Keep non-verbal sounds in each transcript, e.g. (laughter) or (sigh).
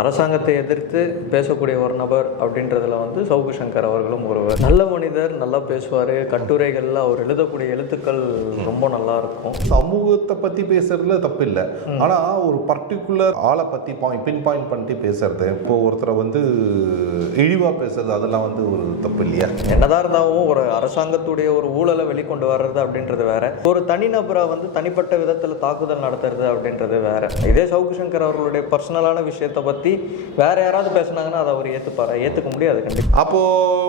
அரசாங்கத்தை எதிர்த்து பேசக்கூடிய ஒரு நபர் அப்படின்றதுல வந்து சவுகு சங்கர் அவர்களும் ஒருவர். நல்ல மனிதர் நல்லா பேசுவார். கட்டுரைகள்ல அவர் எழுதக்கூடிய எழுத்துக்கள் ரொம்ப நல்லா இருக்கும். சமூகத்தை பத்தி பேசுறதுல தப்பு இல்லை. ஆனா ஒரு பர்டிகுலர் ஆளை பத்தி பாயிண்ட் பின் பாயிண்ட் பண்ணி பேசுறது. இப்போ ஒருத்தரை வந்து இழிவா பேசுறது அதெல்லாம் வந்து ஒரு தப்பு இல்லையா? என்னதான் இருந்தாலும் ஒரு அரசாங்கத்துடைய ஒரு ஊழலை வெளிக்கொண்டு வர்றது அப்படின்றது வேற. ஒரு தனிநபரை வந்து தனிப்பட்ட விதத்தில் தாக்குதல் நடத்துறது அப்படின்றது வேற. இதே சவுக்கு சங்கர் அவர்களுடைய பர்சனலான விஷயத்தை பற்றி வேற யாராவது பேசுனாங்கன்னா அதை அவர் ஏற்றுப்பாரா ஏற்றுக்க முடியாது கண்டிப்பாக அப்போ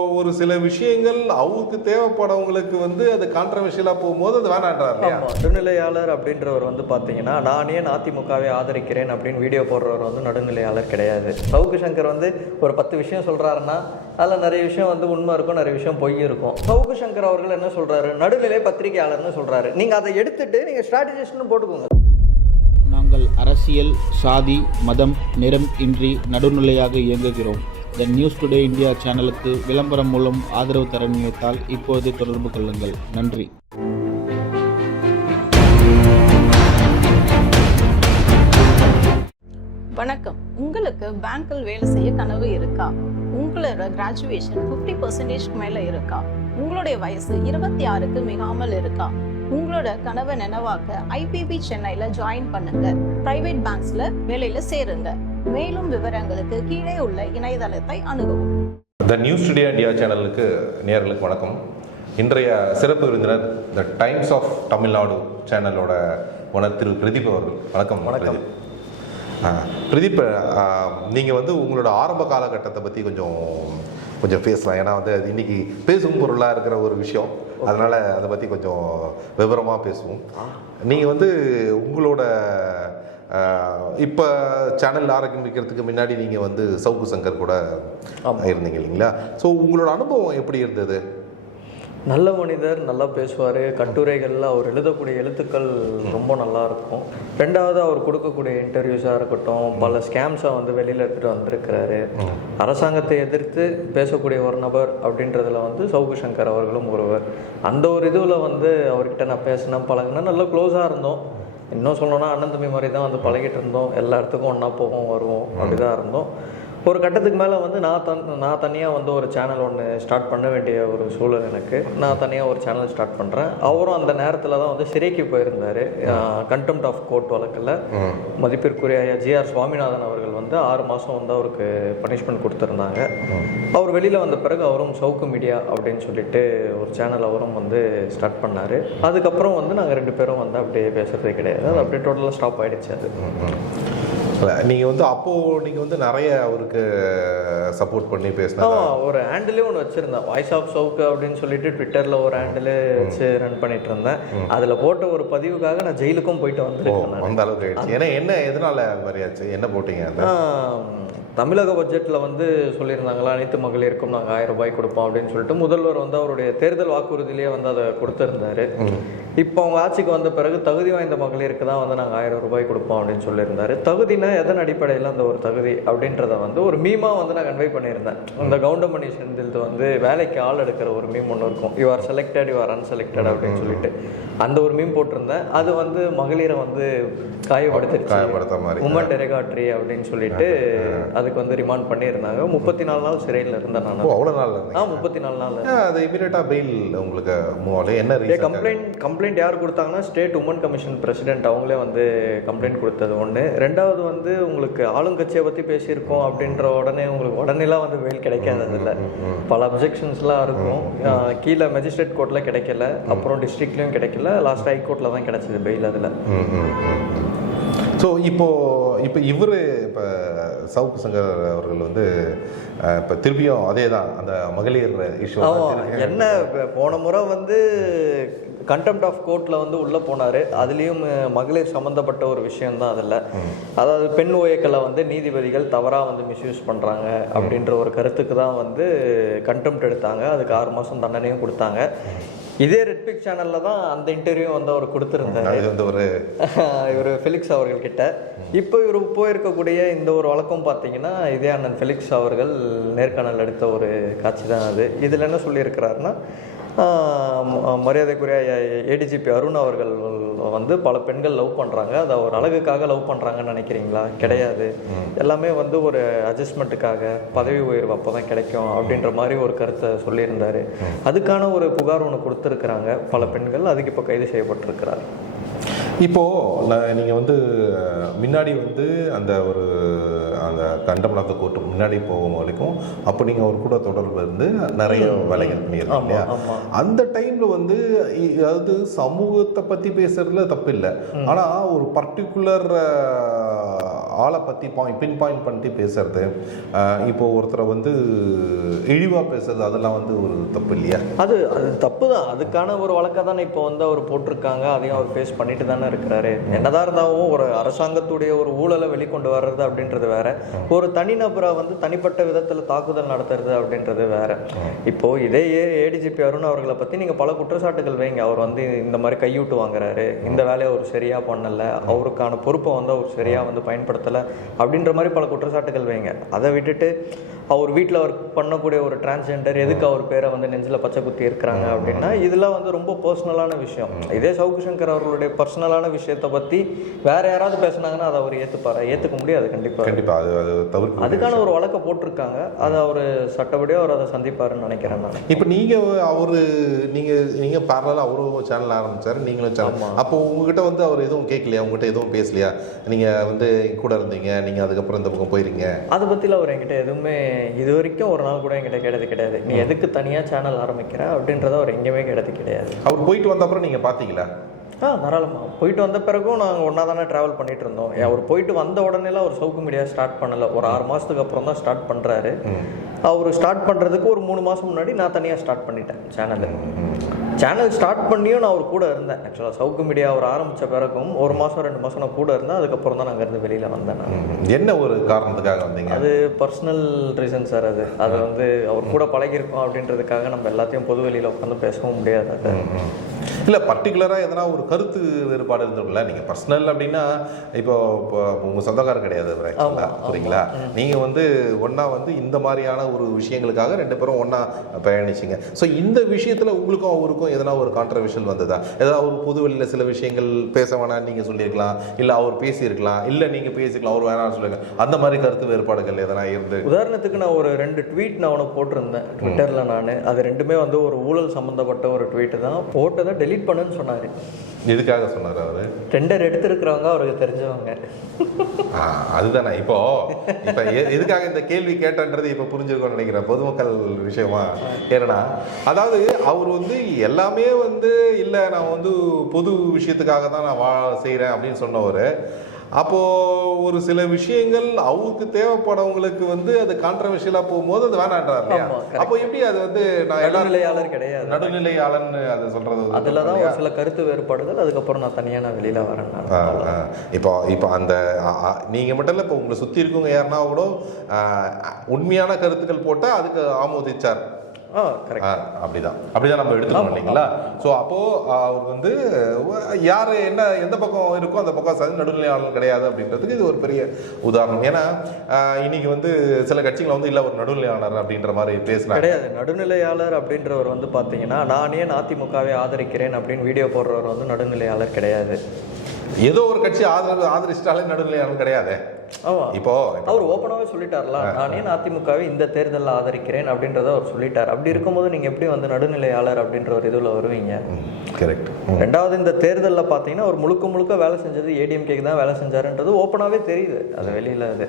ஒரு சில விஷயங்கள் அவருக்கு தேவைப்படவங்களுக்கு வந்து அது கான்ட்ரவர்ஷியலா போகும்போது அது வேணான்றாரு நடுநிலையாளர் அப்படின்றவர் வந்து பார்த்தீங்கன்னா நானே அதிமுகவை ஆதரிக்கிறேன் அப்படின்னு வீடியோ போடுறவர் வந்து நடுநிலையாளர் கிடையாது. சவுக்கு சங்கர் வந்து ஒரு பத்து விஷயம் சொல்றாருன்னா அதில் நிறைய விஷயம் வந்து உண்மை இருக்கும் நிறைய விஷயம் பொய் இருக்கும். சவுக்கு சங்கர் அவர்கள் என்ன சொல்றாரு? நடுநிலை பத்திரிகையாளர்னு சொல்றாரு. நீங்க அதை எடுத்துட்டு நீங்க ஸ்ட்ராட்டஜிஸ்ட்னு போட்டுக்கோங்க. நாங்கள் அரசியல் சாதி மதம் நிறம் இன்றி நடுநிலையாக இயங்குகிறோம். த நியூஸ் டுடே இந்தியா சேனலுக்கு விளம்பரம் மூலம் ஆதரவு தர நினைத்தால் இப்போது தொடர்பு கொள்ளுங்கள். நன்றி. வணக்கம். உங்களுக்கு பேங்க்கில் வேலை செய்ய கனவு இருக்கா? உங்களோட கிராஜுவேஷன் ஃபிஃப்டி பர்சன்டேஜ்க்கு மேலே இருக்கா? உங்களுடைய வயசு இருபத்தி ஆறுக்கு மிகாமல் இருக்கா? உங்களோட கனவை நினைவாக்க ஐபிபி சென்னையில் ஜாயின் பண்ணுங்க. பிரைவேட் பேங்க்ஸ்ல வேலையில சேருங்க. மேலும் விவரங்களுக்கு கீழே உள்ள இணையதளத்தை அணுகவும். த நியூஸ் டுடே இந்தியா சேனலுக்கு நேயர்களுக்கு வணக்கம். இன்றைய சிறப்பு விருந்தினர் த டைம்ஸ் ஆஃப் தமிழ்நாடு சேனலோட ஓனர் திரு பிரதீப் அவர்கள். வணக்கம் வணக்கம். பிரதீப். நீங்கள் வந்து உங்களோட ஆரம்ப காலகட்டத்தை பற்றி கொஞ்சம் கொஞ்சம் பேசலாம். ஏன்னா வந்து அது இன்னைக்கு பேசும் பொருளாக இருக்கிற ஒரு விஷயம். அதனால் அதை பற்றி கொஞ்சம் விவரமாக பேசுவோம். நீங்கள் வந்து உங்களோட இப்போ சேனல் ஆரம்பிக்கிறதுக்கு முன்னாடி நீங்கள் வந்து சவுக்கு சங்கர் கூட. இருந்தீங்க இல்லைங்களா? ஸோ உங்களோட அனுபவம் எப்படி இருந்தது? நல்ல மனிதர் நல்லா பேசுவார். கட்டுரைகள்ல அவர் எழுதக்கூடிய எழுத்துக்கள் ரொம்ப நல்லா இருக்கும். ரெண்டாவது அவர் கொடுக்கக்கூடிய இன்டர்வியூஸாக இருக்கட்டும் பல ஸ்கேம்ஸை வந்து வெளியில் எடுத்துகிட்டு வந்திருக்கிறாரு. அரசாங்கத்தை எதிர்த்து பேசக்கூடிய ஒரு நபர் அப்படின்றதுல வந்து சவுகு சங்கர் அவர்களும் ஒருவர். அந்த ஒரு இதுவில் வந்து அவர்கிட்ட நான் பேசினேன் பழகினேன் நல்லா க்ளோஸாக இருந்தோம். இன்னும் சொல்லணும்னா அண்ணன் தம்பி மாதிரி தான் வந்து பழகிட்டு இருந்தோம். எல்லா இடத்துக்கும் ஒன்றா போவோம் வருவோம். அப்படி தான் இருந்தோம். ஒரு கட்டத்துக்கு மேலே வந்து நான் தன் நான் தனியாக வந்து ஒரு சேனல் ஒன்று ஸ்டார்ட் பண்ண வேண்டிய ஒரு சூழல் எனக்கு. நான் தனியாக ஒரு சேனல் ஸ்டார்ட் பண்ணுறேன் அவரும் அந்த நேரத்தில் தான் வந்து சிறைக்கு போயிருந்தார். கண்டெம்ட் ஆஃப் கோர்ட் வழக்கில். மதிப்பிற்குரிய ஜிஆர் சுவாமிநாதன் அவர்கள் வந்து ஆறு மாதம் வந்து அவருக்கு பனிஷ்மெண்ட் கொடுத்துருந்தாங்க. அவர் வெளியில் வந்த பிறகு அவரும் சவுக்கு மீடியா அப்படின்னு சொல்லிட்டு ஒரு சேனல் அவரும் வந்து ஸ்டார்ட் பண்ணார். அதுக்கப்புறம் வந்து நாங்கள் ரெண்டு பேரும் வந்து அப்படியே பேசுகிறதே கிடையாது. அது அப்படியே டோட்டலாக ஸ்டாப் ஆயிடுச்சு அது. நீங்கள் வந்து அப்போது நீங்கள் வந்து நிறைய அவருக்கு சப்போர்ட் பண்ணி பேசினா ஒரு ஹேண்டிலே ஒன்று வச்சிருந்தேன். வாய்ஸ் ஆஃப் சவுக்கு அப்படின்னு சொல்லிட்டு ட்விட்டரில் ஒரு ஹேண்டில் வச்சு ரன் பண்ணிட்டு இருந்தேன் அதில் போட்ட ஒரு பதிவுக்காக நான் ஜெயிலுக்கும் போயிட்டு வந்திருக்கேன் அந்த அளவுக்கு ஆயிடுச்சு. ஏன்னா என்ன எதனால அது மாதிரி ஆச்சு? என்ன போட்டீங்க தமிழக பட்ஜெட்டில் வந்து சொல்லியிருந்தாங்களா அனைத்து மகளிருக்கும் நாங்கள் ஆயிரம் ரூபாய் கொடுப்போம் அப்படின்னு சொல்லிட்டு முதல்வர் வந்து அவருடைய தேர்தல் வாக்குறுதியிலேயே வந்து அதை கொடுத்துருந்தாரு. இப்போ அவங்க ஆட்சிக்கு வந்த பிறகு தகுதி வாய்ந்த மகளிருக்கு தான் வந்து நாங்கள் ஆயிரம் ரூபாய் கொடுப்போம் அப்படின்னு சொல்லியிருந்தாரு. தகுதினா எதன் அடிப்படையில் அந்த ஒரு தகுதி அப்படின்றத வந்து ஒரு மீமா வந்து நான் கன்வே பண்ணியிருந்தேன். இந்த கவுண்டமணி செந்தில்து வந்து வேலைக்கு ஆள் எடுக்கிற ஒரு மீம் ஒன்று இருக்கும். You are selected you are unselected அப்படின்னு சொல்லிட்டு. அந்த ஒரு மீம் போட்டிருந்தேன். அது வந்து மகளிரை வந்து காயப்படுத்திருச்சு காயப்படுத்த மாதிரி. உமன் டெரிகாட்ரி அப்படின்னு சொல்லிட்டு அதுக்கு வந்து ரிமாண்ட் பண்ணியிருந்தாங்க. முப்பத்தி நாலு நாள் சிறையில் இருந்தேன் நான். அவ்வளோ நாள் ஆ முப்பத்தி நாலு நாள் அது இமீடியட்டாக பெயில் உங்களுக்கு மூவ் என்ன கம்ப்ளைண்ட் கம்ப்ளைண்ட் யார் கொடுத்தாங்கன்னா ஸ்டேட் உமன் கமிஷன் பிரசிடென்ட் அவங்களே வந்து கம்ப்ளைண்ட் கொடுத்தது ஒன்று ரெண்டாவது வந்து உங்களுக்கு ஆளுங்கட்சியை பற்றி பேசியிருக்கோம் அப்படின்ற உடனே உங்களுக்கு உடனேலாம் வந்து வெயில் கிடைக்காது அதில் பல அப்ஜெக்ஷன்ஸ்லாம் இருக்கும். கீழே மெஜிஸ்ட்ரேட் கோர்ட்டில் கிடைக்கல. அப்புறம் டிஸ்ட்ரிக்ட்லேயும் கிடைக்கல. லாஸ்ட் ஹை கோர்ட்டில் தான் கிடைச்சது பெயில் அதில். ஸோ இப்போ இப்போ இவர் இப்போ சவுக்கு சங்கர் அவர்கள் வந்து இப்போ திருப்பியும் அதே தான் அந்த மகளிர் இஷ்யூ என்ன இப்ப போன முறை வந்து கண்டெம்ட் ஆஃப் கோர்ட்டில் வந்து உள்ளே போனார். அதுலேயும் மகளிர் சம்மந்தப்பட்ட ஒரு விஷயம்தான் அதில். அதாவது பெண் ஓயக்களை வந்து நீதிபதிகள் தவறாக வந்து மிஸ்யூஸ் பண்ணுறாங்க அப்படின்ற ஒரு கருத்துக்கு தான் வந்து கண்டெம்ட் எடுத்தாங்க. அதுக்கு ஆறு மாதம் தண்டனையும் கொடுத்தாங்க. இதே ரெட்பிக் சேனலில் தான் அந்த இன்டர்வியூ வந்து அவர் கொடுத்துருந்தாரு. இது வந்து ஒரு (laughs) இவர் ஃபெலிக்ஸ் அவர்கள்கிட்ட. இப்போ இவர் போயிருக்கக்கூடிய இந்த ஒரு வழக்கம் பார்த்தீங்கன்னா இதே அண்ணன் ஃபெலிக்ஸ் அவர்கள் நேர்காணல் எடுத்த ஒரு காட்சி தான் அது. இதில் என்ன சொல்லியிருக்கிறாருன்னா மரியாதைக்குரிய ஏடிஜிபி அருண் அவர்கள் வந்து பல பெண்கள் லவ் பண்ணுறாங்க அதை ஒரு அழகுக்காக லவ் பண்ணுறாங்கன்னு நினைக்கிறீங்களா கிடையாது எல்லாமே வந்து ஒரு அட்ஜஸ்ட்மெண்ட்டுக்காக பதவி உயர்வு அப்போ தான் கிடைக்கும் அப்படின்ற மாதிரி ஒரு கருத்தை சொல்லியிருந்தார் அதுக்கான ஒரு புகார் ஒன்று கொடுத்துருக்குறாங்க பல பெண்கள் அதுக்கு இப்போ கைது செய்யப்பட்டிருக்கிறார் இப்போது நான் நீங்கள் வந்து முன்னாடி வந்து அந்த ஒரு அந்த கண்டமலாத்த கோர்ட்டு முன்னாடி போகும் வரைக்கும் அப்போ நீங்கள் அவர் கூட தொடர்பு இருந்து நிறைய வேலைகள் பண்ணியிருக்கீங்க ஆமா, இல்லையா. அந்த டைம்ல வந்து அதாவது சமூகத்தை பத்தி பேசுறதுல தப்பு இல்லை ஆனா ஒரு பர்டிகுலர் ஆளை பத்தி பாயிண்ட் பின் பாயிண்ட் பண்ணி பேசுறது இப்போ ஒருத்தரை வந்து இழிவா பேசுறது அதெல்லாம் வந்து ஒரு தப்பு இல்லையா? அது அது தப்பு தான் அதுக்கான ஒரு வழக்கை தானே இப்போ வந்து அவர் போட்டிருக்காங்க. அதையும் அவர் ஃபேஸ் பண்ணிட்டு தானே இருக்கிறாரு. என்னதான் இருந்தாலும் ஒரு அரசாங்கத்துடைய ஒரு ஊழலை வெளிக்கொண்டு வர்றது அப்படின்றது வேற. ஒரு தனிநபரை வந்து தனிப்பட்ட விதத்தில் தாக்குதல் நடத்துறது அப்படின்றது வேற. இப்போ இதே ஏடிஜிபி அருண் அவர்களை பற்றி நீங்கள் பல குற்றச்சாட்டுகள் வைங்க. அவர் வந்து இந்த மாதிரி கையூட்டு வாங்குறாரு. இந்த வேலையை அவர் சரியாக பண்ணல. அவருக்கான பொறுப்பை வந்து அவர் சரியாக வந்து பயன்படுத்தலை அப்படின்ற மாதிரி பல குற்றச்சாட்டுகள் வைங்க. அதை விட்டுட்டு அவர் வீட்டில் ஒர்க் பண்ணக்கூடிய ஒரு டிரான்ஸ்ஜெண்டர் எதுக்கு அவர் பேரை வந்து நெஞ்சில் பச்சை குத்தி இருக்கிறாங்க அப்படின்னா இதெல்லாம் வந்து ரொம்ப பர்சனலான விஷயம். இதே சவுக்கு சங்கர் அவர்களுடைய பர்சனலான விஷயத்தை பற்றி வேற யாராவது பேசுனாங்கன்னா அதை அவர் ஏற்றுப்பாரா ஏற்றுக்க முடியாது கண்டிப்பாக கண்டிப்பா. அது அது தவிர்க்க அதுக்கான ஒரு வழக்கை போட்டிருக்காங்க. அதை அவர் சட்டப்படியாக அவர் அதை சந்திப்பாருன்னு நினைக்கிறேன் நான். இப்போ நீங்க அவரு நீங்க நீங்க பேரலாக அவரும் சேனல் ஆரம்பிச்சாரு நீங்களும் சேனல் அப்போ உங்ககிட்ட வந்து அவர் எதுவும் கேட்கலையா? உங்ககிட்ட எதுவும் பேசலையா? நீங்க வந்து கூட இருந்தீங்க. நீங்க அதுக்கப்புறம் இந்த பக்கம் போயிருங்க. அதை பற்றிலாம் அவர் என்கிட்ட எதுவுமே இது வரைக்கும் ஒரு நாள் கூட என்கிட்ட கேட்டது கிடையாது. நீ எதுக்கு தனியாக சேனல் ஆரம்பிக்கிற அப்படின்றத அவர் எங்கேயுமே கேட்டது கிடையாது. அவர் போயிட்டு வந்த அப்புறம் நீங்க பாத்தீங்களா? ஆ தாராளமாக போயிட்டு வந்த பிறகும் நாங்கள் ஒன்றா தானே ட்ராவல் பண்ணிட்டு இருந்தோம். அவர் போயிட்டு வந்த உடனேலாம் அவர் சவுக்கு மீடியா ஸ்டார்ட் பண்ணல. ஒரு ஆறு மாதத்துக்கு அப்புறம் தான் ஸ்டார்ட் பண்ணுறாரு அவர் ஸ்டார்ட் பண்ணுறதுக்கு ஒரு மூணு மாதம் முன்னாடி நான் தனியாக ஸ்டார்ட் பண்ணிட்டேன் சேனலு சேனல் ஸ்டார்ட் பண்ணியும் நான் அவர் கூட இருந்தேன். ஆக்சுவலாக சவுக்கு மீடியா அவர் ஆரம்பித்த பிறகும் ஒரு மாதம் ரெண்டு மாதம் நான் கூட இருந்தேன். அதுக்கப்புறம் தான் நான் அங்கேருந்து வெளியில் வந்தேன் நான். என்ன ஒரு காரணத்துக்காக வந்தீங்க? அது பர்சனல் ரீசன் சார் அது. அது வந்து அவர் கூட பழகிருக்கோம் அப்படின்றதுக்காக நம்ம எல்லாத்தையும் பொது வெளியில் உட்காந்து பேசவும் முடியாது அது. இல்ல பர்டிகுலரா எதனா ஒரு கருத்து வேறுபாடு இருந்தோம்ல நீங்க பர்சனல் அப்படின்னா இப்போ இப்போ உங்க சொந்தக்காரர் கிடையாது அவர் actually, புரியுங்களா? நீங்க வந்து ஒண்ணா வந்து இந்த மாதிரியான ஒரு விஷயங்களுக்காக ரெண்டு பேரும் ஒண்ணா பயணிச்சீங்க. ஸோ இந்த விஷயத்துல உங்களுக்கும் அவருக்கும் எதனா ஒரு கான்ட்ரவர்ஷியல் வந்ததா? ஏதாவது ஒரு பொது வெளியில சில விஷயங்கள் பேச வேணாம்னு நீங்க சொல்லியிருக்கலாம். இல்ல அவர் பேசியிருக்கலாம். இல்ல நீங்க பேசிக்கலாம் அவர் வேணாம்னு சொல்லுங்க அந்த மாதிரி கருத்து வேறுபாடுகள் எதனா இருந்து உதாரணத்துக்கு நான் ஒரு ரெண்டு ட்வீட் நான் உனக்கு போட்டிருந்தேன். ட்விட்டரில் நான். அது ரெண்டுமே வந்து ஒரு ஊழல் சம்மந்தப்பட்ட ஒரு ட்வீட் தான். போட்டதை டெலீட் பண்ணுன்னு சொன்னார். எதுக்காக சொன்னார் அவரு? டெண்டர் எடுத்திருக்கிறவங்க அவருக்கு தெரிஞ்சவங்க. அதுதானே. இப்போ இப்ப எதுக்காக இந்த கேள்வி கேட்டன்றது இப்ப புரிஞ்சிருக்கும்னு நினைக்கிறேன். பொதுமக்கள் விஷயமா. ஏன்னா அதாவது அவர் வந்து எல்லாமே வந்து இல்ல நான் வந்து பொது விஷயத்துக்காக தான் நான் வா செய்றேன் அப்படின்னு சொன்னவர். அப்போ ஒரு சில விஷயங்கள் அவருக்கு தேவைப்படவங்களுக்கு வந்து அது கான்ட்ரவர்ஷியலா போகும்போது அது வேணான்றார் இல்லையா. அப்போ எப்படி அது வந்து நான் நடுநிலையாளர் கிடையாது. நடுநிலையாளன்னு அது வந்து அதில் தான் ஒரு சில கருத்து வேறுபாடுகள் அதுக்கப்புறம் நான் தனியாக நான் வெளியில் வரேன். இப்போ இப்போ அந்த ஆ, ஆ, நீங்க மட்டும் இல்லை இப்போ உங்களை சுத்தி இருக்கவங்க யாருன்னா கூட உண்மையான கருத்துக்கள் போட்டா அதுக்கு ஆமோதிச்சார். அப்படிதான். அப்படிதான் நம்ம எடுத்துக்கணும் இல்லைங்களா? ஸோ அப்போ அவர் வந்து யார் என்ன எந்த பக்கம் இருக்கோ அந்த பக்கம் சரி நடுநிலையாளர் கிடையாது அப்படின்றதுக்கு இது ஒரு பெரிய உதாரணம். ஏன்னா இன்னைக்கு வந்து சில கட்சிகள் வந்து இல்லை ஒரு நடுநிலையாளர் அப்படின்ற மாதிரி பேசுறாங்க. கிடையாது. நடுநிலையாளர் அப்படின்றவர் வந்து பார்த்தீங்கன்னா நான் ஏன் அதிமுகவை ஆதரிக்கிறேன் அப்படின்னு வீடியோ போடுறவர் வந்து நடுநிலையாளர் கிடையாது. ஏதோ ஒரு கட்சி ஆதரவு ஆதரிச்சிட்டாலே நடுநிலையாளர் கிடையாது? இப்போ அவர் ஓப்பனாகவே சொல்லிட்டார்ல நான் ஏன் அதிமுகவை இந்த தேர்தலில் ஆதரிக்கிறேன் அப்படின்றத அவர் சொல்லிட்டார். அப்படி இருக்கும்போது நீங்க எப்படி வந்து நடுநிலையாளர் அப்படின்ற ஒரு இதுல வருவீங்க? கரெக்ட் ரெண்டாவது இந்த தேர்தலில் பார்த்தீங்கன்னா அவர் முழுக்க முழுக்க வேலை செஞ்சது ஏடிஎம்கேக்கு தான் வேலை செஞ்சாருன்றது ஓப்பனாகவே தெரியுது. அது வெளியில அது.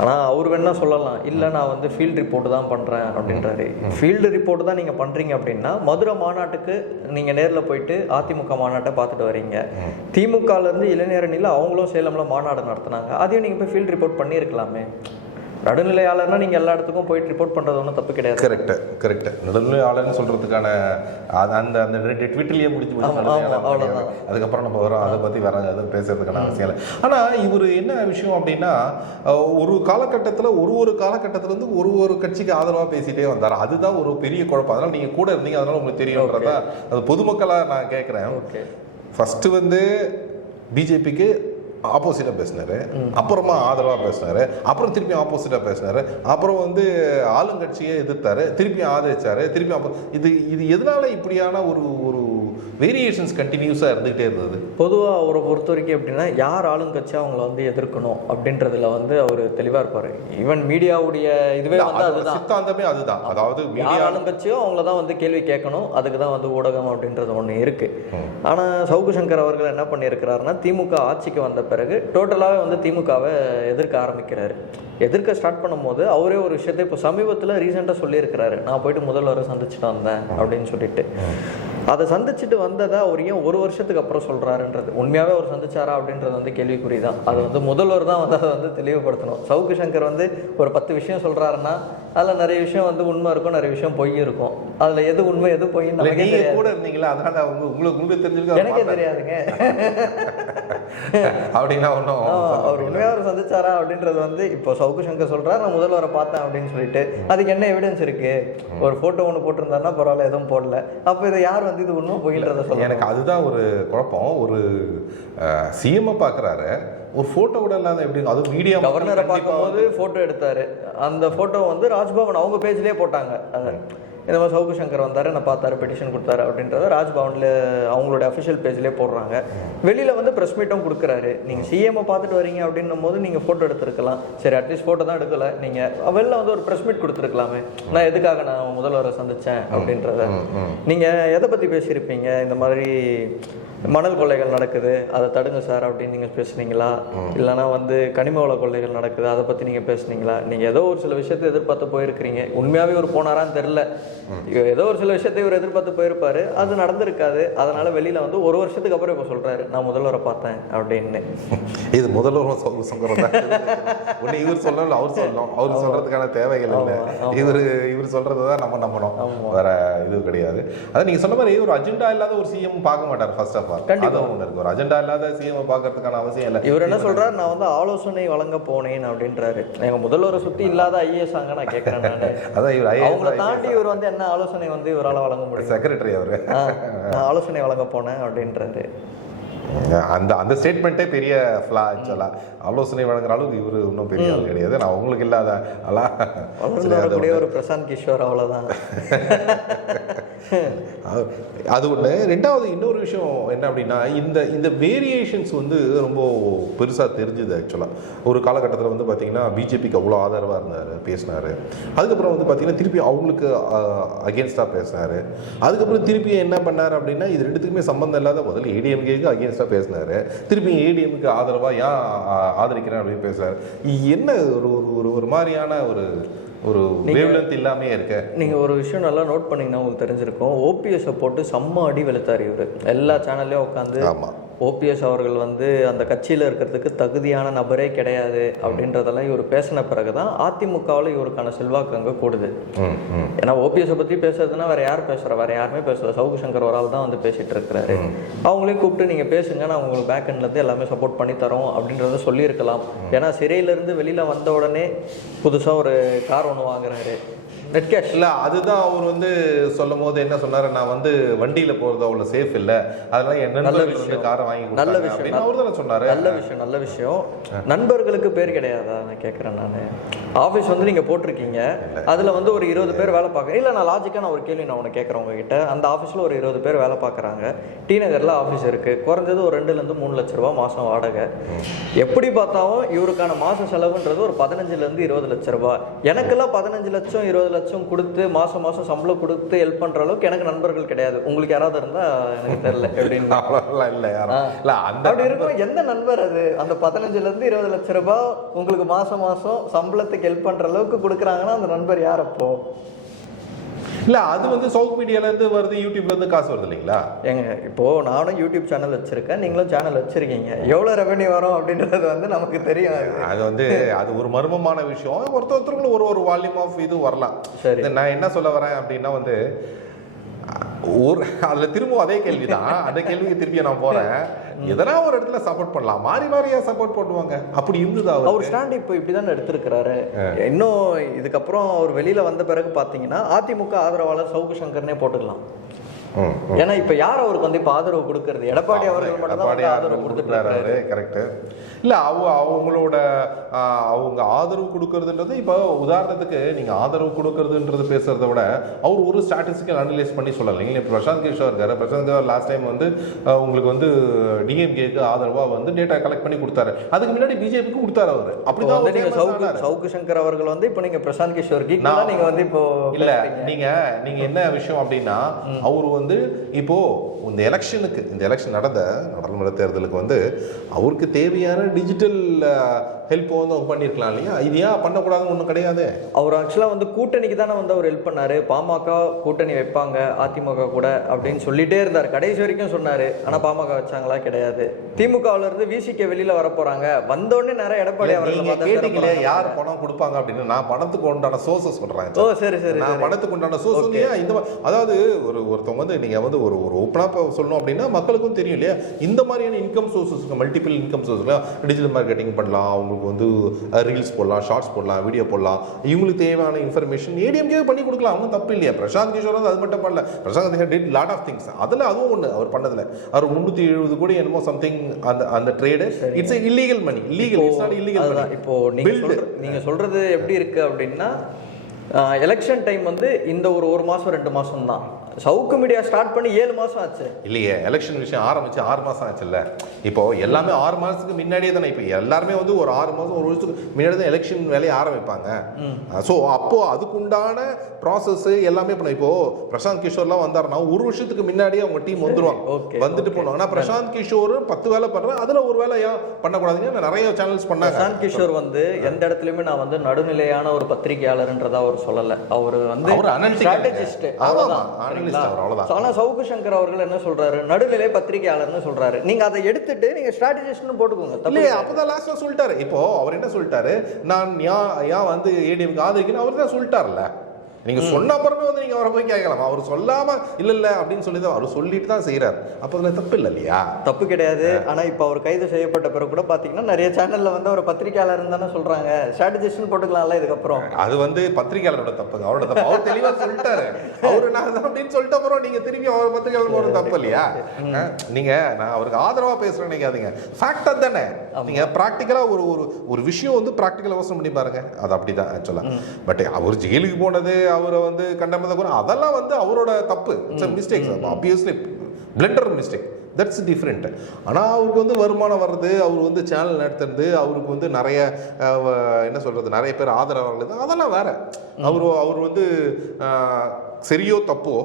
ஆனா அவர் வேணா சொல்லலாம். இல்ல நான் வந்து ஃபீல்டு ரிப்போர்ட் தான் பண்றேன் அப்படின்றாரு. ஃபீல்டு ரிப்போர்ட் தான் நீங்க பண்றீங்க அப்படின்னா மதுரை மாநாட்டுக்கு நீங்க நேர்ல போயிட்டு அதிமுக மாநாட்டை பார்த்துட்டு வரீங்க. திமுகல இருந்து இளைஞரணியில் அவங்களும் சேலம்ல மாநாடு நடத்துனாங்க. அதையும் நீங்க போய் ஃபீல்டு ரிப்போர்ட் பண்ணியிருக்கலாமே. நடுநிலையாளர்னா நீங்க எல்லா இடத்துக்கும் போயிட்டு ரிப்போர்ட் பண்றது ஒன்றும் தப்பு கிடையாது. கரெக்ட் கரெக்ட் நடுநிலையாளர்னு சொல்றதுக்கான அது அந்த அந்த ரெண்டு ட்விட்டர்லயே முடிஞ்சு. அதுக்கப்புறம் நம்ம வரோம். அதை பத்தி வர அது பேசுறதுக்கான அவசியம் இல்லை. ஆனா இவர் என்ன விஷயம் அப்படின்னா ஒரு காலகட்டத்துல ஒரு ஒரு காலகட்டத்துல இருந்து ஒரு ஒரு கட்சிக்கு ஆதரவா பேசிட்டே வந்தார். அதுதான் ஒரு பெரிய குழப்பம். அதனால நீங்க கூட இருந்தீங்க. அதனால உங்களுக்கு தெரியும்ன்றதா அது பொதுமக்களா நான் கேட்கிறேன் ஓகே ஃபர்ஸ்ட் வந்து பிஜேபிக்கு ஆப்போசிட்டாக பேசினாரு. அப்புறமா ஆதரவாக பேசினார். அப்புறம் திருப்பி ஆப்போசிட்டாக பேசினார். அப்புறம் வந்து ஆளுங்கட்சியை எதிர்த்தாரு. திருப்பி ஆதரிச்சாரு. திருப்பி அப்போ இது இது எதனால இப்படியான ஒரு ஒரு வேரியேஷன்ஸ் கண்டினியூஸாக இருந்துகிட்டே இருந்தது. பொதுவாக அவரை பொறுத்த வரைக்கும் எப்படின்னா யார் ஆளுங்கட்சி அவங்கள வந்து எதிர்க்கணும் அப்படின்றதுல வந்து அவர் தெளிவாக இருப்பார். ஈவன் மீடியாவுடைய இதுவே வந்து அதுதான். சித்தாந்தமே அதுதான். அதாவது யார் ஆளுங்கட்சியோ அவங்கள தான் வந்து கேள்வி கேட்கணும். அதுக்கு தான் வந்து ஊடகம் அப்படின்றது ஒன்று இருக்கு. ஆனா சவுக்கு சங்கர் அவர்கள் என்ன பண்ணியிருக்கிறாருன்னா திமுக ஆட்சிக்கு வந்த பிறகு டோட்டலாகவே வந்து திமுகவை எதிர்க்க ஆரம்பிக்கிறாரு. எதிர்க்க ஸ்டார்ட் பண்ணும்போது அவரே ஒரு விஷயத்தை இப்போ சமீபத்தில் ரீசெண்டாக சொல்லியிருக்கிறாரு. நான் போயிட்டு முதல்வரை சந்திச்சுட்டு வந்தேன் அப்படின்னு சொல்லிட்டு. அதை சந்திச்சுட்டு வந்ததை அவர் ஏன் ஒரு வருஷத்துக்கு அப்புறம் சொல்கிறாருன்றது உண்மையாகவே அவர் சந்திச்சாரா அப்படின்றது வந்து கேள்விக்குறி தான் அது வந்து முதல்வர் தான் வந்து அதை வந்து தெளிவுபடுத்தணும். சவுக்கு சங்கர் வந்து ஒரு பத்து விஷயம் சொல்கிறாருன்னா அதில் நிறைய விஷயம் வந்து உண்மை இருக்கும் நிறைய விஷயம் பொய் இருக்கும். அதுல எது உண்மை எது பொய்ன்னு இல்ல, நமக்கே நீங்க தெரியாது. கூட இருந்தீங்களா? அதனால உங்க உங்களுக்கு உங்களுக்கு தெரிஞ்சிருக்கு எனக்கே தெரியாதுங்க. (laughs) அப்படின்னா ஒன்றும் அவர் உண்மையா அவர் சந்திச்சாரா அப்படின்றது வந்து இப்போ சவுக்கு சங்கர் சொல்றாரு நான் முதல்வரை பார்த்தேன் அப்படின்னு சொல்லிட்டு அதுக்கு என்ன எவிடன்ஸ் இருக்கு? ஒரு போட்டோ ஒன்று போட்டிருந்தாருன்னா பரவாயில்ல எதுவும் போடல. அப்போ இதை யார் வந்து இது உண்மை பொய்ன்றதை சொல்ல எனக்கு அதுதான் ஒரு குழப்பம். ஒரு சிஎம் பார்க்குறாரு ஒரு ஃபோட்டோ கூட இல்லாத எப்படி அது மீடியா கவர்னரை பார்க்கும்போது ஃபோட்டோ எடுத்தாரு. அந்த ஃபோட்டோ வந்து ராஜ்பவன் அவங்க பேஜ்லேயே போட்டாங்க. இந்த மாதிரி சவுக்கு சங்கர் வந்தாரு நான் பார்த்தாரு பெட்டிஷன் கொடுத்தாரு அப்படின்றத ராஜ்பவனில் அவங்களோட அஃபிஷியல் பேஜ்லேயே போடுறாங்க. வெளியில் வந்து ப்ரெஸ் மீட்டும் கொடுக்குறாரு. நீங்கள் சிஎம்ஐ பார்த்துட்டு வரீங்க அப்படின்னும் போது நீங்கள் ஃபோட்டோ எடுத்துருக்கலாம். சரி அட்லீஸ்ட் ஃபோட்டோ தான் எடுக்கல. நீங்கள் வெளில வந்து ஒரு ப்ரெஸ் மீட் கொடுத்துருக்கலாமே. நான் எதுக்காக நான் முதல்வரை சந்தித்தேன் அப்படின்றத. நீங்கள் எதை பற்றி பேசியிருப்பீங்க? இந்த மாதிரி மணல் கொள்ளைகள் நடக்குது அதை தடுங்க சார் அப்படின்னு நீங்கள் பேசுனீங்களா? இல்லைனா வந்து கனிம வள கொள்ளைகள் நடக்குது அதை பற்றி நீங்கள் பேசுனீங்களா? நீங்கள் ஏதோ ஒரு சில விஷயத்தை எதிர்பார்த்து போயிருக்கிறீங்க. உண்மையாகவே இவர் போனாரான்னு தெரில ஏதோ ஒரு சில விஷயத்தை இவர் எதிர்பார்த்து போயிருப்பாரு. அது நடந்திருக்காது. அதனால வெளியில் வந்து ஒரு வருஷத்துக்கு அப்புறம் இப்போ சொல்கிறாரு நான் முதல்வரை பார்த்தேன் அப்படின்னு. (laughs) இது முதல்வரும் சொல்கிறதா ஒன்று இவர் சொல்லணும் அவர் சொல்லணும். அவர் சொல்றதுக்கான தேவைகள் இல்லை. இவர் இவர் சொல்றதை தான் நம்ம நம்பணும். வேற இது கிடையாது. அதான் நீங்க சொன்ன மாதிரி ஒரு அஜெண்டா இல்லாத ஒரு சிஎம் பார்க்க மாட்டார் ஃபர்ஸ்ட் ஆஃப் ஆல் கண்டிப்பா. அதுவும் ஒன்று இருக்கு ஒரு அஜெண்டா இல்லாத சிஎம் பார்க்கறதுக்கான அவசியம் இல்லை. இவர் என்ன சொல்றாரு? நான் வந்து ஆலோசனை வழங்க போனேன் அப்படின்றாரு. எங்க முதல்வரை சுற்றி இல்லாத ஐஏஎஸ் அங்க நான் கேட்குறேன் நான். (laughs) அதான் இவர் அவங்கள தாண்டி இவர் வந்து என்ன ஆலோசனை வந்து இவரால் வழங்க முடியும்? செக்ரட்டரி அவரு. நான் ஆலோசனை வழங்க போனேன் அப்படின்றாரு. அந்த அந்த ஸ்டேட்மெண்ட்டே பெரிய ஃப்ளா ஆக்சுவலாக ஆலோசனை வழங்குற அளவுக்கு இவர் இன்னும் பெரிய ஆள் கிடையாது நான் உங்களுக்கு இல்லாத அது வரக்கூடிய ஒரு பிரசாந்த் கிஷோர் அவ்வளவுதான். (laughs) அது- ஒன்று ரெண்டாவது இன்னொரு விஷயம் என்ன அப்படின்னா இந்த இந்த வேரியேஷன்ஸ் வந்து ரொம்ப பெருசாக தெரிஞ்சுது ஆக்சுவலாக ஒரு காலகட்டத்தில் வந்து பார்த்தீங்கன்னா பிஜேபிக்கு அவ்வளோ ஆதரவாக இருந்தார் பேசினார். அதுக்கப்புறம் வந்து பார்த்தீங்கன்னா திருப்பி அவங்களுக்கு அகேன்ஸ்டாக பேசினார். அதுக்கப்புறம் திருப்பி என்ன பண்ணார் அப்படின்னா இது ரெண்டுத்துக்குமே சம்மந்தம் இல்லாத முதல்ல ஏடிஎம்கேக்கு அகேன்ஸ்டாக பேசினார். திருப்பி ஏடிஎம்க்கு ஆதரவாக ஏன் ஆதரிக்கிறேன் அப்படின்னு பேசுறாரு. என்ன ஒரு ஒரு ஒரு மாதிரியான ஒரு ஒரு வேவ்லென்த் இல்லாமே இருக்க? நீங்க ஒரு விஷயம் நல்லா நோட் பண்ணீங்கன்னா உங்களுக்கு தெரிஞ்சிருக்கும். ஓபிஎஸ்ஸை போட்டு செம்ம அடி வெளுத்தார் இவர். எல்லா சேனல்லையும் உட்காந்து ஆமாம் ஓபிஎஸ் அவர்கள் வந்து அந்த கட்சியில் இருக்கிறதுக்கு தகுதியான நபரே கிடையாது அப்படின்றதெல்லாம் இவர் பேசின பிறகு தான் அதிமுகவில் இவருக்கான செல்வாக்கு அங்கே கூடுது. ஏன்னா ஓபிஎஸ்ஸை பற்றி பேசுறதுன்னா வேற யார் பேசுறா? வேற யாருமே பேசல. சவுக்கு சங்கர் ஒரு ஆள் தான் வந்து பேசிட்டு இருக்கிறாரு. அவங்களையும் கூப்பிட்டு நீங்க பேசுங்க நான் உங்களுக்கு பேக் இருந்து எல்லாமே சப்போர்ட் பண்ணி தரோம் அப்படின்றத சொல்லியிருக்கலாம். ஏன்னா சிறையிலேருந்து வெளியில வந்த உடனே புதுசா ஒரு கார் ஒன்று வாங்குறாரு. நெட் கேஷ் இல்ல அதுதான் அவர் வந்து சொல்லும் போது என்ன சொன்னாரு? நான் வந்து வண்டியில போறது அவ்வளவு சேஃப் இல்ல. அதனால என் நண்பர்கள் வந்து விஷயம். காரை வாங்கி நல்ல விஷயம். அவர் தானே சொன்னாரு. நல்ல விஷயம் நல்ல விஷயம். நண்பர்களுக்கு பேர் கிடையாதா? நான் கேட்குறேன் நான். ஆஃபீஸ் வந்து நீங்கள் போட்டிருக்கீங்க. அதில் வந்து ஒரு இருபது பேர் வேலை பார்க்குறேன் இல்லை நான் லாஜிக்காக நான் ஒரு கேள்வி நான் உனக்கு கேட்குறேன் உங்ககிட்ட. அந்த ஆஃபீஸில் ஒரு இருபது பேர் வேலை பார்க்குறாங்க. டி நகரில் ஆஃபீஸ் இருக்குது குறைஞ்சது ஒரு ரெண்டுலேருந்து மூணு லட்ச ரூபா மாதம் வாடகை. எப்படி பார்த்தாலும் இவருக்கான மாத செலவுன்றது ஒரு பதினஞ்சுலேருந்து இருபது லட்ச ரூபா. எனக்கெல்லாம் பதினஞ்சு லட்சம் இருபது லட்சம் கொடுத்து மாதம் மாதம் சம்பளம் கொடுத்து ஹெல்ப் பண்ணுற அளவுக்கு எனக்கு நண்பர்கள் கிடையாது. உங்களுக்கு யாராவது இருந்தால் எனக்கு தெரியல. அவ்வளவுலாம் இல்ல இல்ல அந்த அப்படி இருக்கும் எந்த நண்பர் அது? அந்த பதினஞ்சுல இருந்து இருபது லட்ச ரூபாய் உங்களுக்கு மாசம் மாசம் சம்பளத்துக்கு ஹெல்ப் பண்ற அளவுக்கு கொடுக்குறாங்கன்னா அந்த நண்பர் யார் அப்போ? இல்ல அது வந்து சவுத் மீடியால இருந்து வருது யூடியூப்ல இருந்து காசு வருது இல்லைங்களா? ஏங்க இப்போ நானும் யூடியூப் சேனல் வச்சிருக்கேன் நீங்களும் சேனல் வச்சிருக்கீங்க. எவ்வளவு ரெவன்யூ வரும் அப்படின்றது வந்து நமக்கு தெரியும் அது. வந்து அது ஒரு மர்மமான விஷயம். ஒருத்தர் ஒருத்தருக்குள்ள ஒரு ஒரு வால்யூம் ஆஃப் இது வரலாம். சரி. நான் என்ன சொல்ல வரேன் அப்படின்னா வந்து ஒரு அதுல திரும்ப அதே கேள்விதான். அந்த கேள்விக்கு திருப்பி நான் போறேன். எதனா ஒரு இடத்துல சப்போர்ட் பண்ணலாம். மாறி மாறியா சப்போர்ட் பண்ணுவாங்க. அப்படி இருந்தது அவர் அவர் ஸ்டாண்ட் இப்போ இப்படிதான் எடுத்திருக்கிறாரு. இன்னும் இதுக்கப்புறம் அவர் வெளியில வந்த பிறகு பாத்தீங்கன்னா அதிமுக ஆதரவாளர் சவுக்கு சங்கர்னே போட்டுக்கலாம். ஏன்னா இப்ப யார் அவருக்கு வந்து இப்ப ஆதரவு கொடுக்கறது? எடப்பாடி அவர்கள் எடப்பாடி ஆதரவு ஆதரவு கொடுத்துட்டு கொடுக்குறாரு இருக்காரு. அவரு கரெக்ட் இல்ல அவ அவங்களோட அவங்க ஆதரவு கொடுக்கறதுன்றது இப்போ உதாரணத்துக்கு நீங்க ஆதரவு கொடுக்கறதுன்றது பேசுறத விட அவர் ஒரு ஸ்டாட்டிஸ்டிக்கல் அனலைஸ் பண்ணி சொல்லலாம் இல்லைங்களா? பிரசாந்த் கிஷோர் இருக்காரு. பிரசாந்த் கிஷோர் லாஸ்ட் டைம் வந்து உங்களுக்கு வந்து டிஎம்கேக்கு ஆதரவா வந்து டேட்டா கலெக்ட் பண்ணி கொடுத்தாரு. அதுக்கு முன்னாடி பிஜேபிக்கு கொடுத்தாரு அவரு. அப்படிதான் நீங்க சவுக்கு. சவுக்கு சங்கர் அவர்கள் வந்து இப்போ நீங்க பிரசாந்த் கிஷோருக்கு நீங்க வந்து இப்போ இல்ல. நீங்க நீங்க என்ன விஷயம் அப்படின்னா அவர் வந்து இப்போ இந்த எலெக்ஷனுக்கு இந்த எலெக்ஷன் நடந்த நாடாளுமன்ற தேர்தலுக்கு வந்து அவருக்கு தேவையான டிஜிட்டல் ஹெல்ப் வந்து அவங்க பண்ணியிருக்கலாம் இல்லையா? இது ஏன் பண்ணக்கூடாதுன்னு ஒன்றும் கிடையாது. அவர் ஆக்சுவலா வந்து கூட்டணிக்கு தானே வந்து அவர் ஹெல்ப் பண்ணாரு. பாமக கூட்டணி வைப்பாங்க அதிமுக கூட அப்படின்னு சொல்லிட்டே இருந்தார். கடைசி வரைக்கும் சொன்னாரு. ஆனா பாமக வச்சாங்களா? கிடையாது. திமுகவுல இருந்து விசிக வெளியில வர போறாங்க. வந்த உடனே நிறைய எடப்பாடி அவர்களை கேட்டீங்களே யார் பணம் கொடுப்பாங்க அப்படின்னு? நான் பணத்துக்கு உண்டான சோர்ஸை சொல்றேன். ஓ சரி சரி நான் பணத்துக்கு உண்டான சோர்ஸ் இந்த அதாவது ஒரு ஒருத்தவங்க வந்து நீங்க வந்து ஒரு ஒரு ஓப்பனா சொல்லணும் அப்படின்னா மக்களுக்கும் தெரியும் இல்லையா? இந்த மாதிரியான income sources multiple income source digital marketing பண்ணலாம் அவங்களுக்கு வந்து ரீல்ஸ் போடலாம் ஷார்ட்ஸ் போடலாம் வீடியோ போடலாம். இவங்களுக்கு தேவையான இன்ஃபர்மேஷன் ஏடிஎம்கே பண்ணி கொடுக்கலாம். ஒன்றும் தப்பு இல்லையா. பிரசாந்த் கிஷோர் வந்து அது மட்டும் பண்ணல. Prashanth did lot of things அதில் அதுவும் ஒன்று அவர் பண்ணதுல. அவர் முந்நூற்றி எழுபது கோடி என்னமோ சம்திங் அந்த அந்த trade it's illegal money illegal it's not illegal money இப்போ நீங்க Build. சொல்ற நீங்க சொல்றது எப்படி இருக்கு அப்படின்னா எலெக்ஷன் டைம் வந்து இந்த ஒரு ஒரு மாசம் ரெண்டு மாசம் தான் சவுக்கு மீடியா ஸ்டார்ட் பண்ணி ஏழு மாசம் ஆச்சு. இல்லையே எலெக்ஷன் விஷயம் ஆரம்பிச்சு ஆறு மாசம் ஆச்சுல்ல. இப்போ எல்லாமே ஆறு மாசத்துக்கு முன்னாடியே தானே இப்போ எல்லாருமே வந்து ஒரு ஆறு மாசம் ஒரு வருஷத்துக்கு முன்னாடி தான் எலெக்ஷன் வேலையை ஆரம்பிப்பாங்க. ஸோ அப்போ அதுக்குண்டான ப்ராசஸ் எல்லாமே பண்ண இப்போ பிரசாந்த் கிஷோர்லாம் வந்தாருன்னா ஒரு வருஷத்துக்கு முன்னாடியே அவங்க டீம் வந்துருவாங்க. (laughs) வந்துட்டு போனாங்க ஆனா பிரசாந்த் கிஷோர் பத்து வேலை பண்றேன் அதுல ஒரு வேலை ஏன் பண்ணக்கூடாதுங்க நிறைய சேனல்ஸ் பண்ணாங்க. பிரசாந்த் கிஷோர் வந்து எந்த இடத்துலயுமே நான் வந்து நடுநிலையான ஒரு பத்திரிகையாளர்ன்றதா அவர் சொல்லல. அவர் வந்து அவர் analytical. ஸ்ட்ராட்டஜிஸ்ட் analyst அவர், அவ்வளவுதான். So, ஆனா சவுக்கு சங்கர் அவர்கள் என்ன சொல்றாரு? நடுநிலை பத்திரிகையாளர்னு சொல்றாரு. நீங்க அதை எடுத்துட்டு நீங்க ஸ்ட்ராட்டஜிஸ்ட்னு போட்டுக்கோங்க. இல்லையே. அப்பதான் லாஸ்ட்ல சொல்லிட்டாரு. இப்போ அவர் என்ன சொல்லிட்டாரு? நான் ஏன் ஏன் வந்து ஏடிஎம்க்கு ஆதரிக்கணும். அவர் தான் சொல்லிட்டார்ல. நீங்க சொன்ன அப்புறமே வந்து நீங்க அவரை போய் கேட்கலாம். அவர் சொல்லாம இல்ல இல்ல அப்படின்னு சொல்லி தான் அவர் சொல்லிட்டு தான் செய்யறாரு அப்ப அதுல தப்பு இல்லை இல்லையா? தப்பு கிடையாது. ஆனா இப்ப அவர் கைது செய்யப்பட்ட பிறகு கூட பாத்தீங்கன்னா நிறைய சேனல்ல வந்து அவர் பத்திரிகையாளர் தானே சொல்றாங்க. ஸ்ட்ராட்டஜிஸ்ட்னு போட்டுக்கலாம்ல இதுக்கப்புறம். அது வந்து பத்திரிகையாளரோட தப்புங்க. அவரோட தப்பு. அவர் தெளிவா சொல்லிட்டாரு. அவரு நான் அப்படின்னு சொல்லிட்ட அப்புறம் நீங்க திரும்பி அவர் பத்திரிகையாளர் போறது தப்பு இல்லையா? நீங்க நான் அவருக்கு ஆதரவா பேசுறேன் நினைக்காதீங்க. ஃபேக்ட் தானே நீங்க பிராக்டிக்கலா ஒரு ஒரு ஒரு விஷயம் வந்து பிராக்டிக்கலா யோசனை பண்ணி பாருங்க. அது அப்படிதான் ஆக்சுவலா பட் அவர் ஜெயிலுக்கு போனது அவரை வந்து கண்டமத அதெல்லாம் வந்து அவரோட தப்பு. It's mistake obviously blunder mistake that's different ஆனால் அவருக்கு வந்து வருமானம் வர்றது அவர் வந்து சேனல் நடத்துறது அவருக்கு வந்து நிறைய என்ன சொல்றது நிறைய பேர் ஆதரவாளர்கள் அதெல்லாம் வேற. அவர் அவர் வந்து சரியோ தப்போ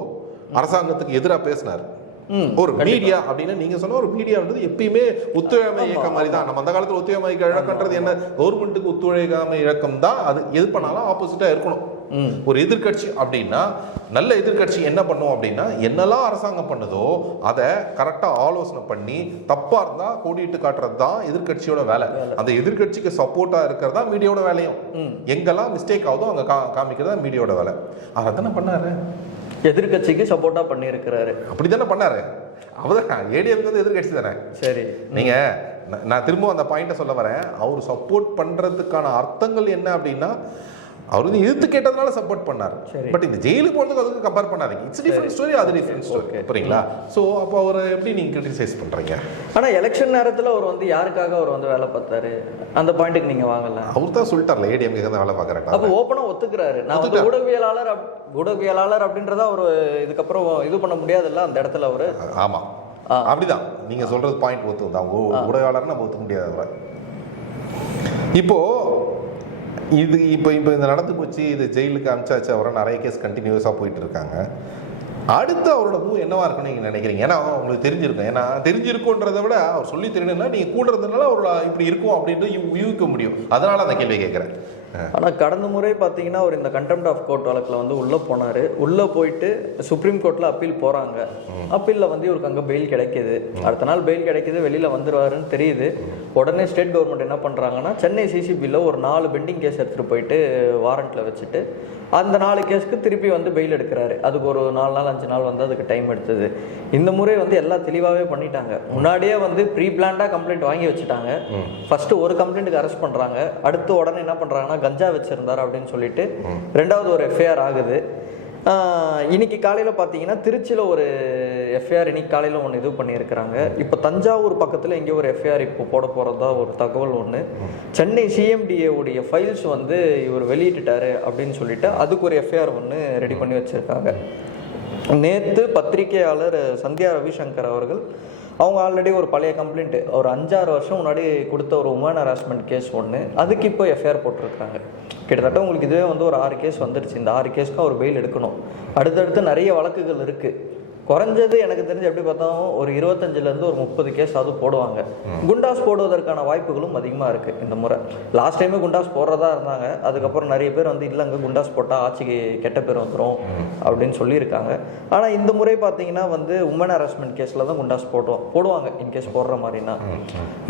அரசாங்கத்துக்கு எதிராக பேசினார். ஒரு மீடியா அப்படின்னா நீங்க சொன்ன ஒரு மீடியான்றது எப்பயுமே ஒத்துழையாமை இயக்கம் மாதிரி தான். நம்ம அந்த காலத்துல ஒத்துழையாமை இழக்கன்றது என்ன? கவர்மெண்ட்டுக்கு ஒத்துழையாமை இழக்கம் தான் அது எது பண்ணாலும் ஆப்போசிட்டா இருக்கணும். ஒரு எதிர்க்கட்சி அப்படின்னா நல்ல எதிர்க்கட்சி என்ன பண்ணும் அப்படின்னா என்னெல்லாம் அரசாங்கம் பண்ணுதோ அதை கரெக்டா ஆலோசனை பண்ணி தப்பா இருந்தா கோடிட்டு காட்டுறது தான் எதிர்க்கட்சியோட வேலை. அந்த எதிர்க்கட்சிக்கு சப்போர்ட்டா இருக்கிறது தான் மீடியாவோட வேலையும். எங்கெல்லாம் மிஸ்டேக் ஆகுதோ அங்க கா காமிக்கிறது தான் மீடியாவோட வேலை. அதை தானே பண்ணாரு? எதிர்க்கட்சிக்கு சப்போர்ட்டா பண்ணியிருக்கிறாரு. அப்படி தானே பண்ணாரு அவர்தான் ஏடிஎம்க்கு வந்து எதிர்க்கட்சி தானே. சரி. நீங்க நான் திரும்ப அந்த பாயிண்ட்டை சொல்ல வரேன். அவர் சப்போர்ட் பண்றதுக்கான அர்த்தங்கள் என்ன அப்படின்னா அவர் வந்து எதிர்த்து கேட்டதுனால சப்போர்ட் பண்ணார். பட் இந்த ஜெயிலுக்கு போறதுக்கு அதுக்கு கம்பேர் பண்ணாதீங்க. இட்ஸ் டிஃபரெண்ட் ஸ்டோரி அது டிஃபரெண்ட் ஸ்டோரி புரியுங்களா? ஸோ அப்போ அவரை எப்படி நீங்க கிரிட்டிசைஸ் பண்றீங்க? ஆனா எலெக்ஷன் நேரத்துல அவர் வந்து யாருக்காக அவர் வந்து வேலை பார்த்தாரு? அந்த பாயிண்ட்டுக்கு நீங்க வாங்கல. அவர் தான் சொல்லிட்டார்ல ஏடிஎம்க்கு தான் வேலை பார்க்குறேன் அப்போ ஓப்பனா ஒத்துக்கிறாரு. நான் வந்து. ஊடகவியலாளர் ஊடகவியலாளர் அப்படின்றத அவர் இதுக்கப்புறம் இது பண்ண முடியாதுல்ல அந்த இடத்துல அவரு? ஆமா. ஆ. அப்படிதான். நீங்க சொல்றது பாயிண்ட் ஒத்து தான் ஊடகவாளர்னா நம்ம ஒத்துக்க முடியாது அவரை. இப்போ இது இப்போ இப்போ இந்த நடந்து போச்சு இது ஜெயிலுக்கு அமிச்சாச்சு அவரை நிறைய கேஸ் கண்டினியூஸாக போயிட்டு இருக்காங்க அடுத்து அவரோட மூவ் என்னவா இருக்குன்னு நீங்க நினைக்கிறீங்க? ஏன்னா உங்களுக்கு தெரிஞ்சிருக்கும். ஏன்னா தெரிஞ்சிருக்குன்றதை விட அவர் சொல்லி தெரியணும்னா நீங்க கூடுறதுனால அவரோட இப்படி இருக்கும் அப்படின்ட்டு யூகிக்க முடியும். அதனால அந்த கேள்வி கேட்குறேன் ஆனா கடந்த முறை பாத்தீங்கன்னா அவர் இந்த கண்டெம்ட் ஆஃப் கோர்ட் வழக்குல வந்து உள்ள போனாரு. உள்ள போயிட்டு சுப்ரீம் கோர்ட்ல அப்பீல் போறாங்க. அப்பீல்ல வந்து இவருக்கு அங்க பெயில் கிடைக்குது. அடுத்த நாள் பெயில் கிடைக்குது. வெளியில வந்துருவாருன்னு தெரியுது. உடனே ஸ்டேட் கவர்மெண்ட் என்ன பண்றாங்கன்னா சென்னை சிசிபியில் ஒரு நாலு பெண்டிங் கேஸ் எடுத்துட்டு போயிட்டு வாரண்ட்ல வச்சுட்டு அந்த நாலு கேஸ்க்கு திருப்பி வந்து பெயில் எடுக்கிறாரு. அதுக்கு ஒரு நாலு நாள் அஞ்சு நாள் வந்து அதுக்கு டைம் எடுத்தது. இந்த முறை வந்து எல்லாம் தெளிவாகவே பண்ணிட்டாங்க. முன்னாடியே வந்து ப்ரீ பிளான்டாக கம்ப்ளைண்ட் வாங்கி வச்சுட்டாங்க. ஃபர்ஸ்ட் ஒரு கம்ப்ளைண்ட்டுக்கு அரெஸ்ட் பண்றாங்க. அடுத்து உடனே என்ன பண்றாங்கன்னா கஞ்சா வச்சிருந்தாரு அப்படின்னு சொல்லிட்டு ரெண்டாவது ஒரு எஃப்ஐஆர் ஆகுது. இன்னைக்கு காலையில் பார்த்தீங்கன்னா திருச்சியில் ஒரு எஃப்ஐஆர் இன்னைக்கு காலையில் ஒன்று இது பண்ணியிருக்கிறாங்க. இப்போ தஞ்சாவூர் பக்கத்தில் எங்கேயோ ஒரு எஃப்ஐஆர் இப்போ போட போகிறதா ஒரு தகவல் ஒன்று சென்னை சிஎம்டிஏவுடைய ஃபைல்ஸ் வந்து இவர் வெளியிட்டுட்டாரு அப்படின்னு சொல்லிட்டு அதுக்கு ஒரு எஃப்ஐஆர் ஒன்று ரெடி பண்ணி வச்சுருக்காங்க. நேற்று பத்திரிகையாளர் சந்தியா ரவிசங்கர் அவர்கள் அவங்க ஆல்ரெடி ஒரு பழைய கம்ப்ளைண்ட் ஒரு அஞ்சாறு வருஷம் முன்னாடி கொடுத்த ஒரு உமன் ஹராஸ்மெண்ட் கேஸ் ஒன்று அதுக்கு இப்போ எஃப்ஐஆர் போட்டிருக்காங்க கிட்டத்தட்ட உங்களுக்கு இதுவே வந்து ஒரு ஆறு கேஸ் வந்துருச்சு. இந்த ஆறு கேஸ்க்கு அவர் பெயில் எடுக்கணும். அடுத்தடுத்து நிறைய வழக்குகள் இருக்குது குறைஞ்சது எனக்கு தெரிஞ்சு எப்படி பார்த்தாலும் ஒரு இருபத்தஞ்சிலேருந்து ஒரு முப்பது கேஸ் அது போடுவாங்க. குண்டாஸ் போடுவதற்கான வாய்ப்புகளும் அதிகமாக இருக்குது இந்த முறை. லாஸ்ட் டைமே குண்டாஸ் போடுறதா இருந்தாங்க. அதுக்கப்புறம் நிறைய பேர் வந்து இல்லைங்க குண்டாஸ் போட்டால் ஆட்சிக்கு கெட்ட பேர் வந்துடும் அப்படின்னு சொல்லியிருக்காங்க. ஆனால் இந்த முறை பார்த்தீங்கன்னா வந்து உமன் ஹராஸ்மெண்ட் கேஸில் தான் குண்டாஸ் போடுவோம் போடுவாங்க. இன்கேஸ் போடுற மாதிரினா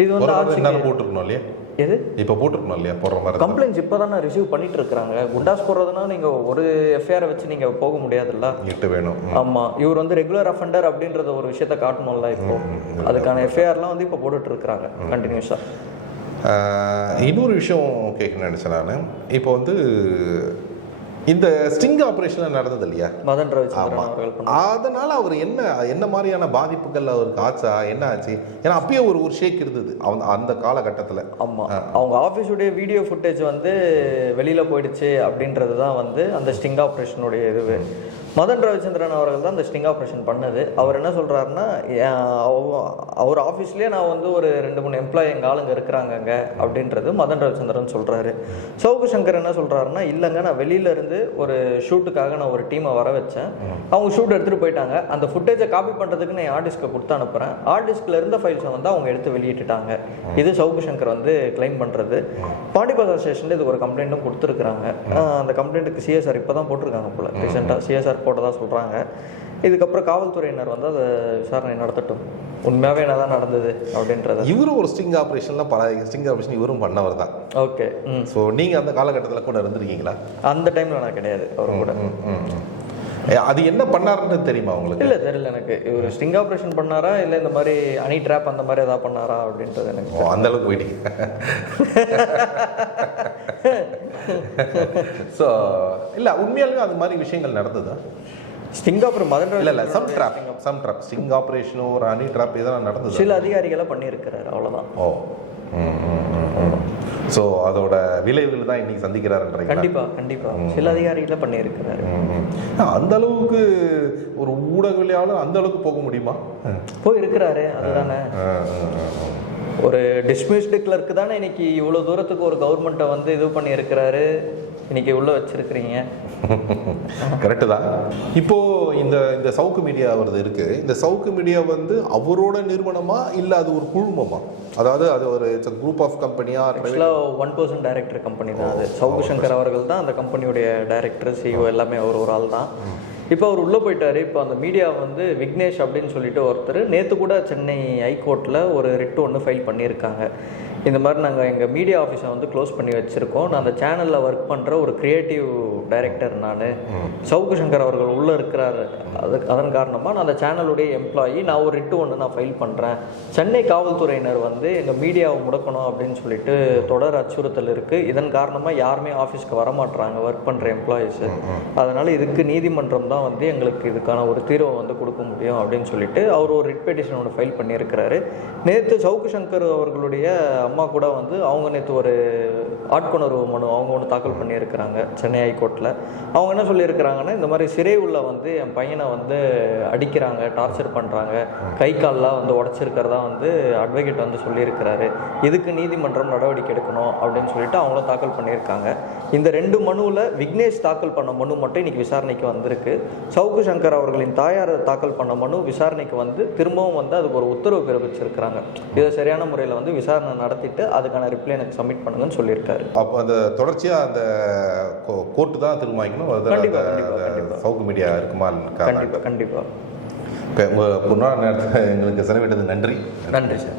இது வந்து நேரம் போட்டிருக்கணும் இல்லையா? எது? இப்போ போட்டிருக்கணும் இல்லையா? போடுற மாதிரி. கம்ப்ளைண்ட்ஸ் இப்போ தானே ரிசீவ் பண்ணிட்டு இருக்கிறாங்க குண்டாஸ் போடுறதுனா நீங்கள் ஒரு எஃப்ஐஆரை வச்சு நீங்கள் போக முடியாதுல்ல? எட்டு வேணும். ம். ஆமா. இவர் வந்து ரெகுலர் அஃபெண்டர் அப்படின்றத ஒரு விஷயத்த காட்டணும்ல இப்போ. அதுக்கான எஃப்ஐஆர்லாம் வந்து இப்போ போட்டுட்டு இருக்கிறாங்க கண்டினியூஸா ஆஹ், இன்னொரு விஷயம் கேட்கணும்னு நினச்சேன் நான். இப்போ வந்து இந்த ஸ்டிங் ஆப்ரேஷன் நடந்தது இல்லையா மதன் ரவிச்சந்திரன் அதனால அவர் என்ன என்ன மாதிரியான பாதிப்புகள் அவருக்கு ஆச்சா என்ன ஆச்சு? ஏன்னா அப்பயே ஒரு ஒரு ஷேக் இருந்தது அவன் அந்த காலகட்டத்தில். ஆமா. அவங்க ஆஃபீஸுடைய வீடியோ ஃபுட்டேஜ் வந்து வெளியில போயிடுச்சு அப்படின்றது தான் வந்து அந்த ஸ்டிங் ஆப்ரேஷனுடைய இதுவு மதன் ரவிச்சந்திரன் அவர்கள் தான் அந்த ஸ்டிங் ஆப்ரேஷன் பண்ணது. அவர் என்ன சொல்கிறாருன்னா அவர் ஆஃபீஸ்லேயே நான் வந்து ஒரு ரெண்டு மூணு எம்ப்ளாயி எங்கள் ஆளுங்க இருக்கிறாங்கங்க அப்படின்றது மதன் ரவிச்சந்திரன் சொல்கிறாரு சௌகு சங்கர் என்ன சொல்கிறாருன்னா இல்லைங்க நான் வெளியிலேருந்து ஒரு ஷூட்டுக்காக நான் ஒரு டீமை வர வச்சேன். அவங்க ஷூட் எடுத்துகிட்டு போயிட்டாங்க. அந்த ஃபுட்டேஜை காப்பி பண்ணுறதுக்கு நான் ஆர்டிஸ்க்கு கொடுத்து அனுப்புறேன். டிஸ்கில் இருந்த ஃபைல்ஸை வந்து அவங்க எடுத்து வெளியிட்டுட்டாங்க. இது சௌகு சங்கர் வந்து கிளைம் பண்ணுறது பாண்டிபசார் ஸ்டேஷன்ல இதுக்கு ஒரு கம்ப்ளைண்ட்டும் கொடுத்துருக்குறாங்க. அந்த கம்ப்ளைண்ட்டுக்கு சிஎஸ்ஆர் இப்போ தான் போட்டிருக்காங்க போல் ரீசெண்டாக சிஎஸ்ஆர் போட்டதா சொல்றாங்க. இதுக்கப்புறம் காவல்துறையினர் வந்து அதை விசாரணை நடத்தட்டும். உண்மையாவே என்னதான் நடந்தது அப்படின்றத. இவரும் ஒரு ஸ்டிங் ஆப்ரேஷன்ல பல ஸ்டிங் ஆப்ரேஷன் இவரும் பண்ணவர் தான். ஓகே ஸோ நீங்கள் அந்த காலகட்டத்தில் கூட இருந்திருக்கீங்களா? அந்த டைம்ல நான் கிடையாது அவர் கூட. அது என்ன பண்ணாருன்னு தெரியுமா உங்களுக்கு? இல்ல தெரியல எனக்கு. இவர் ஸ்டிங் ஆப்ரேஷன் பண்ணாரா இல்ல இந்த மாதிரி அனி ட்ராப் அந்த மாதிரி ஏதாவது பண்ணாரா அப்படின்றது எனக்கு ஓ அந்த அளவுக்கு போயிட்டீங்க. (laughs) (laughs) ஸோ இல்லை உண்மையாலுமே அது மாதிரி விஷயங்கள் நடந்ததா? ஸ்டிங் ஆப்ரேஷன் மதன் இல்லை இல்லை some trap some trap sting ஆப்ரேஷனோ ஒரு அனி ட்ராப் இதெல்லாம் நடந்தது? சில அதிகாரிகளை பண்ணியிருக்கிறாரு அவ்வளவுதான். ஓ. ஸோ அதோட விளைவுகள் தான் இன்னைக்கு சந்திக்கிறாருன்றீங்களா? கண்டிப்பா கண்டிப்பா. சில அதிகாரிகளை பண்ணியிருக்கிறாரு. அந்த அளவுக்கு ஒரு ஊடகவியலாளர் அந்த அளவுக்கு போக முடியுமா. போய் இருக்கிறாரு அதுதானே. ஒரு டிஸ்மிஸ்டு கிளர்க்கு தானே இன்னைக்கு இவ்வளோ தூரத்துக்கு ஒரு கவர்மெண்ட்டை வந்து இது பண்ணியிருக்கிறாரு? இன்னைக்கு உள்ள வச்சிருக்கிறீங்க. கரெக்டு தான். இப்போ இந்த இந்த சவுக்கு மீடியா வருது இருக்கு. இந்த சவுக்கு மீடியா வந்து அவரோட நிறுவனமா இல்ல அது ஒரு குழுமமா? அதாவது அது ஒரு குரூப் ஆஃப் கம்பெனியா ஆக்சுவலாக ஒன் பர்சன்ட் டைரக்டர் கம்பெனி தான் அது. சவுக்கு சங்கர் அவர்கள் தான் அந்த கம்பெனியுடைய டைரக்டர் சிஇஓ எல்லாமே அவர் ஒரு ஆள் தான். இப்போ அவர் உள்ளே போயிட்டார். இப்போ அந்த மீடியா வந்து விக்னேஷ் அப்படின்னு சொல்லிட்டு ஒருத்தர் நேற்று கூட சென்னை ஹைகோர்ட்டில் ஒரு ரிட்டு ஒன்று ஃபைல் பண்ணியிருக்காங்க. இந்த மாதிரி நாங்கள் எங்கள் மீடியா ஆஃபீஸை வந்து க்ளோஸ் பண்ணி வச்சுருக்கோம். நான் அந்த சேனலில் ஒர்க் பண்ணுற ஒரு கிரியேட்டிவ் டைரக்டர் நான் சவுக்கு சங்கர் அவர்கள் உள்ளே இருக்கிறாரு. அது அதன் காரணமாக நான் அந்த சேனலுடைய எம்ப்ளாயி நான் ஒரு ரிட்டு ஒன்று நான் ஃபைல் பண்ணுறேன் சென்னை காவல்துறையினர் வந்து எங்கள் மீடியாவை முடக்கணும் அப்படின்னு சொல்லிட்டு தொடர் அச்சுறுத்தல் இருக்குது இதன் காரணமாக யாருமே ஆஃபீஸ்க்கு வரமாட்றாங்க ஒர்க் பண்ணுற எம்ப்ளாயீஸு அதனால் இதுக்கு நீதிமன்றம் தான் வந்து எங்களுக்கு இதுக்கான ஒரு தீர்வை வந்து கொடுக்க முடியும் அப்படின்னு சொல்லிட்டு அவர் ஒரு ரிட் பெட்டிஷன் ஒன்று ஃபைல் பண்ணியிருக்கிறாரு. நேற்று சவுக்கு சங்கர் அவர்களுடைய அம்மா கூட வந்து அவங்க நேற்று ஒரு ஆட்கொணர்வு மனு அவங்க ஒன்று தாக்கல் பண்ணியிருக்கிறாங்க சென்னை ஹைகோர்ட்டில் அவங்க என்ன சொல்லியிருக்கிறாங்கன்னா இந்த மாதிரி சிறை உள்ள வந்து என் பையனை வந்து அடிக்கிறாங்க டார்ச்சர் பண்ணுறாங்க கை கால்லாம் வந்து உடச்சிருக்கிறதா வந்து அட்வொகேட் வந்து சொல்லியிருக்கிறாரு. இதுக்கு நீதிமன்றம் நடவடிக்கை எடுக்கணும் அப்படின்னு சொல்லிட்டு அவங்களும் தாக்கல் பண்ணியிருக்காங்க. இந்த ரெண்டு மனுவில் விக்னேஷ் தாக்கல் பண்ண மனு மட்டும் இன்னைக்கு விசாரணைக்கு வந்திருக்கு. சவுக்கு சங்கர் அவர்களின் தாயார் தாக்கல் பண்ண மனு விசாரணைக்கு வந்து திரும்பவும் வந்து அதுக்கு ஒரு உத்தரவு பிறப்பிச்சிருக்கிறாங்க. இதை சரியான முறையில் வந்து விசாரணை நடத்திட்டு அதுக்கான ரிப்ளை எனக்கு சப்மிட் பண்ணுங்கன்னு சொல்லியிருக்காரு. அப்போ அந்த தொடர்ச்சியா அந்த கோர்ட்டு தான் அந்த கண்டிப்பா. சவுக்கு மீடியா இருக்குமா கண்டிப்பாக கண்டிப்பாக உங்கள் நேரத்தில் எங்களுக்கு செலவிட்டது நன்றி. நன்றி சார்.